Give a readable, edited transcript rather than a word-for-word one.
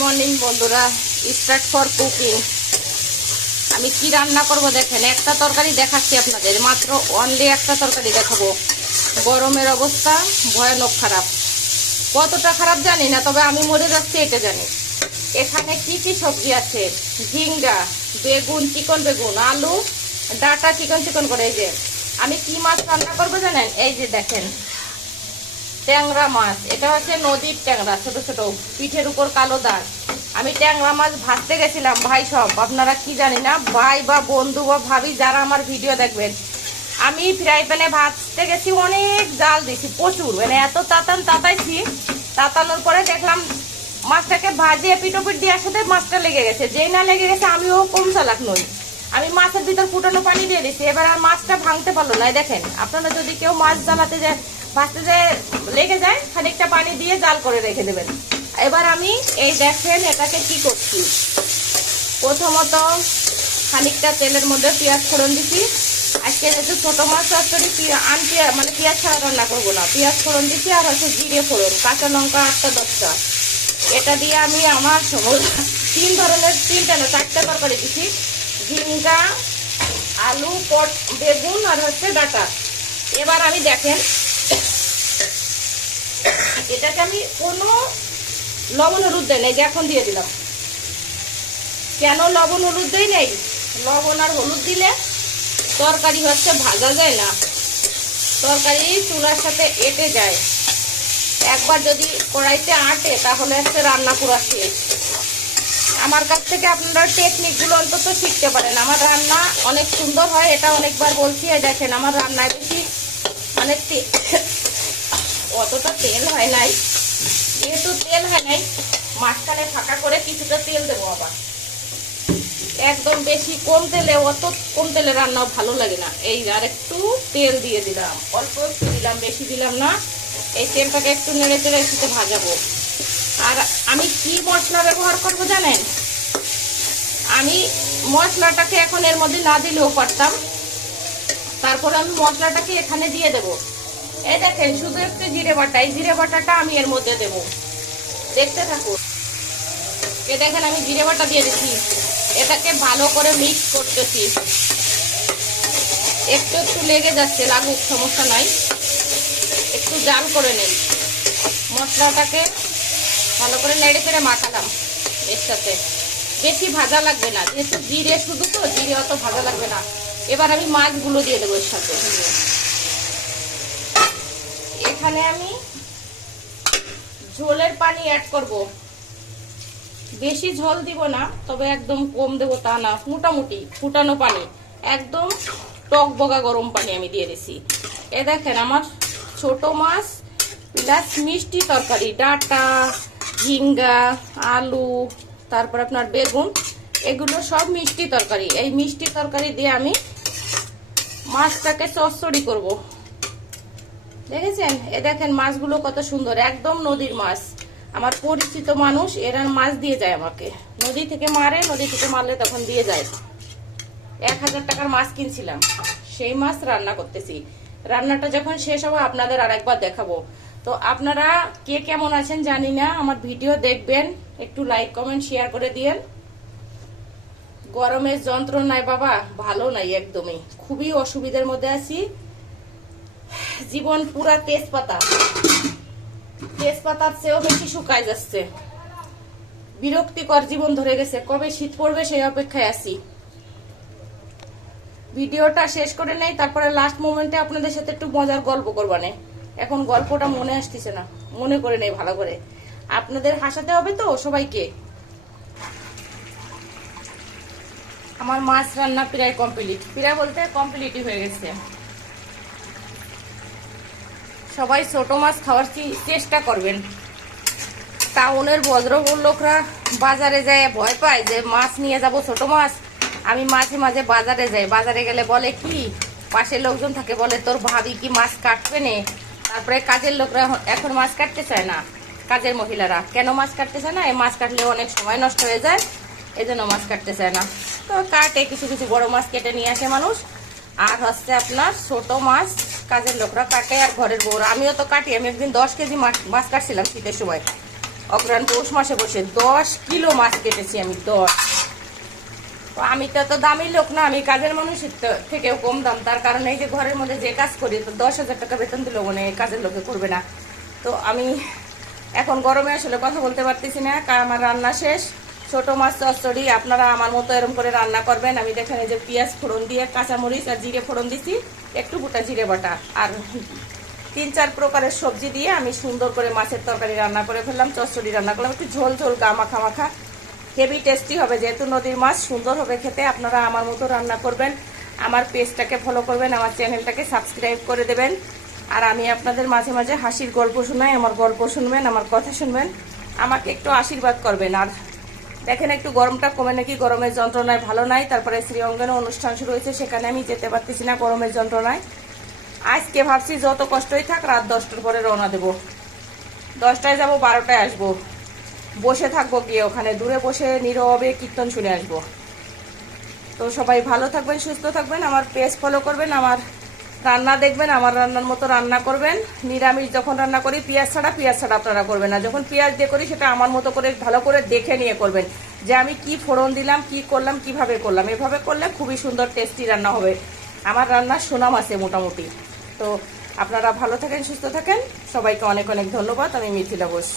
Morning বন্ধুরা, start for cooking. আমি কি রান্না করব দেখেন, একটা তরকারি দেখাচ্ছি আপনাদের, মাত্র অনলি একটা তরকারি দেখাবো। গরমের অবস্থা ভয়ানক খারাপ, কতটা খারাপ জানি না, তবে আমি মরে যাচ্ছি এটা জানি। এখানে কি কি সবজি আছে, ঝিঙ্গা, বেগুন, চিকন বেগুন, আলু, ডাটা চিকন চিকন করে। এই যে আমি কি মাছ রান্না করবো জানেন, এই যে দেখেন ট্যাংরা মাছ। এটা হচ্ছে নদীর ট্যাংরা, ছোট ছোট, পিঠের উপর কালো দাগ। আমি ট্যাংরা মাছ ভাজতে গেছিলাম ভাই সব, আপনারা কি জানি না, ভাই বা বন্ধু বা ভাবি যারা আমার ভিডিও দেখবেন, আমি ফ্রাই প্যানে ভাজতে গেছি, অনেক জাল দিয়েছি প্রচুর, মানে এত তাতাইছি, তাতানোর পরে দেখলাম মাছটাকে ভাজিয়ে পিটোপিট দেওয়ার সাথে মাছটা লেগে গেছে। যেই না লেগে গেছে, আমিও কম চালাক নই, আমি মাছের ভিতর ফুটানো পানি দিয়ে দিচ্ছি। এবার আর মাছটা ভাঙতে পারলো না। দেখেন আপনারা যদি কেউ মাছ জ্বালাতে যায়, ভাজতে যে লেগে যায়, খানিকটা পানি দিয়ে জাল করে রেখে দেবেন। এবার আমি এই দেখেন এটাকে কি করছি, প্রথমত খানিকটা তেলের মধ্যে পেঁয়াজ ফোড়ন দিচ্ছি। আজকে যেহেতু ছোটো মাছ চচ্চড়ি মানে পেঁয়াজ ছাড়া রান্না করবো না, পেঁয়াজ ফোড়ন দিচ্ছি, আর হচ্ছে জিরে ফোড়ন, কাঁচা লঙ্কা 8-10টা। এটা দিয়ে আমি আমার তিন ধরনের, 3টা না 4টা তরকারি দিচ্ছি, ঝিঙ্গা, আলু, বেগুন আর হচ্ছে ডাটা। এবার আমি দেখেন এটাকে আমি কোনো লবণ হলুদ দেয় নেই, যে এখন দিয়ে দিলাম। কেন লবণ হলুদ দেই নেই, লবণ আর হলুদ দিলে তরকারি হচ্ছে ভাজা যায় না, তরকারি চুলার সাথে এঁটে যায়। একবার যদি কড়াইতে আটে তাহলে হচ্ছে রান্না পুরা শেষ। আমার কাছ থেকে আপনারা টেকনিকগুলো অন্তত শিখতে পারেন। আমার রান্না অনেক সুন্দর হয়, এটা অনেকবার বলছি। দেখেন আমার রান্নায় বেশি মানে অতটা তেল হয় নাই, যেহেতু তেল হয় নাই মাঝখানে ফাঁকা করে কিছুটা তেল দেবো। আবার একদম বেশি কম তেলে, অত কম তেলে রান্নাও ভালো লাগে না। এই আর একটু তেল দিয়ে দিলাম, অল্প একটু দিলাম, বেশি দিলাম না। এই তেলটাকে একটু নেড়ে চেড়ে একটু ভাজাবো। আর আমি কি মশলা ব্যবহার করবো জানেন, আমি মশলাটাকে এখন এর মধ্যে না দিলেও পারতাম, তারপরে আমি মশলাটাকে এখানে দিয়ে দেব। এই দেখেন শুধু একটু জিরে বাটা, এই জিরে বাটাটা আমি এর মধ্যে দেব, দেখতে থাকুন। এ দেখেন আমি জিরে বাটা দিয়ে দিচ্ছি, এটাকে ভালো করে মিক্স করতেছি। একটু একটু লেগে যাচ্ছে, লাগুক, সমস্যা নাই, একটু জাল করে নেই। মশলাটাকে ভালো করে নেড়ে ফেড়ে মাখালাম এর সাথে, বেশি ভাজা লাগবে না, যেহেতু জিরে শুধু তো, জিরে অত ভাজা লাগবে না। এবার আমি মাছগুলো দিয়ে দেবো এর সাথে। এখানে আমি ঝোলের পানি অ্যাড করব, বেশি ঝোল দিব না, তবে একদম কম দেবো তা না, মোটামুটি ফুটানো পানি, একদম টক বগা গরম পানি আমি দিয়ে দিছি। এ দেখেন আমার ছোট মাছ প্লাস মিষ্টি তরকারি, ডাটা, ঝিঙ্গা, আলু, তারপর আপনার বেগুন, এগুলো সব মিষ্টি তরকারি। এই মিষ্টি তরকারি দিয়ে আমি মাছটাকে চচ্চড়ি করব। দেখেছেন, এ দেখেন মাছগুলো কত সুন্দর, একদম নদীর মাছ। আমার পরিচিত মানুষ, এরা মাছ দিয়ে যায় আমাকে, নদী থেকে মারে, নদী থেকে মারলে তখন দিয়ে যায়। 1000 টাকার মাছ কিনছিলাম, সেই মাছ রান্না করতেছি। রান্নাটা যখন শেষ হবে আপনাদের আর একবার দেখাবো। তো আপনারা কে কেমন আছেন জানি না, আমার ভিডিও দেখবেন, একটু লাইক কমেন্ট শেয়ার করে দিয়েন। গরমের যন্ত্রণায় বাবা ভালো নাই, একদমই খুবই অসুবিধার মধ্যে আছি। জীবন পুরা তেজপাতার চেয়েও বেশি শুকায় যাচ্ছে, বিরক্তিকর জীবন ধরে গেছে। কবে শীত পড়বে সেই অপেক্ষায় আছি। ভিডিওটা শেষ করে নেই, তারপরে লাস্ট মোমেন্টে আপনাদের সাথে একটু মজার গল্প করবানে। এখন গল্পটা মনে আসতেছে না, মনে করে নেই ভালো করে, আপনাদের হাসাতে হবে তো সবাইকে। আমার মাছ রান্না প্রায় কমপ্লিট, প্রায় বলতে কমপ্লিটই হয়ে গেছে। সবাই ছোট মাছ খাওয়ার চেষ্টা করবেন। টাউনের ভদ্র লোকরা বাজারে যায় ভয় পায় যে মাছ নিয়ে যাব ছোট মাছ। আমি মাঝে মাঝে বাজারে যাই, বাজারে গেলে বলে কি, পাশের লোকজন থাকে, বলে তোর ভাবি কি মাছ কাটবে না। তারপরে কাজের লোকরা এখন মাছ কাটতে চায় না, কাজের মহিলারা কেন মাছ কাটতে চায় না, এই মাছ কাটলে অনেক সময় নষ্ট হয়ে যায়, এজন্য মাছ কাটতে চায় না। তো কাটে, কিছু কিছু বড় মাছ কেটে নিয়ে আসে মানুষ, আর হচ্ছে আপনার ছোট মাছ কাজের লোকরা কাটে, আর ঘরের বউরা। আমিও তো কাটি, আমি একদিন 10 কেজি মাছ কাটছিলাম শীতের সময়। অগ্রহায়ণ পৌষ মাসে বসে 10 কিলো মাছ কেটেছি আমি 10। তো আমি তো এত দামি লোক না, আমি কাজের মানুষের থেকেও কম দাম, তার কারণে এই যে ঘরের মধ্যে যে কাজ করি তো 10,000 টাকা বেতন দিলেও মানে কাজের লোকে করবে না। তো আমি এখন গরমে আসলে কথা বলতে পারতেছি না, কারণ আমার রান্না শেষ। ছোট মাছ চচ্চড়ি আপনারা আমার মতো এরকম করে রান্না করবেন। আমি দেখেন এই যে পেঁয়াজ ফোড়ন দিয়ে কাঁচামরিচ আর জিরে ফোড়ন দিছি, একটু গোটা জিরে বাটা আর 3-4 প্রকারের সবজি দিয়ে আমি সুন্দর করে মাছের তরকারি রান্না করে ফেললাম, চচ্চড়ি রান্না করলাম, একটু ঝোল ঝোল গা মাখা মাখা, হেভি টেস্টি হবে। যেহেতু নদীর মাছ সুন্দর হবে খেতে। আপনারা আমার মতো রান্না করবেন, আমার পেজটাকে ফলো করবেন, আমার চ্যানেলটাকে সাবস্ক্রাইব করে দেবেন। আর আমি আপনাদের মাঝে মাঝে হাসির গল্প শোনাই, আমার গল্প শুনবেন, আমার কথা শুনবেন, আমাকে একটু আশীর্বাদ করবেন। আর দেখেন একটু গরমটা কমে নাকি, গরমের যন্ত্রণায় ভালো নাই। তারপরে শ্রীঅঙ্গনে অনুষ্ঠান শুরু হয়েছে, সেখানে আমি যেতে পারতেছি না গরমের যন্ত্রণায়। আজকে ভাবছি যত কষ্টই থাক রাত 10টার পরে রওনা দেবো, 10টায় যাবো, 12টায় আসবো, বসে থাকবো গিয়ে ওখানে দূরে বসে নীরবে কীর্তন শুনে আসবো। তো সবাই ভালো থাকবেন, সুস্থ থাকবেন, আমার পেজ ফলো করবেন, আমার রান্না দেখবেন, আমার রান্নার মতো রান্না করবেন। নিরামিষ যখন রান্না করি পেঁয়াজ ছাড়া আপনারা করবেন না, যখন পেঁয়াজ দিয়ে করি সেটা আমার মতো করে ভালো করে দেখে নিয়ে করবেন, যে আমি কি ফোড়ন দিলাম, কি করলাম, কিভাবে করলাম। এভাবে করলে খুবই সুন্দর টেস্টি রান্না হবে। আমার রান্নার সুনাম আছে মোটামুটি। তো আপনারা ভালো থাকেন, সুস্থ থাকেন, সবাইকে অনেক অনেক ধন্যবাদ। আমি মিথিলা বোস।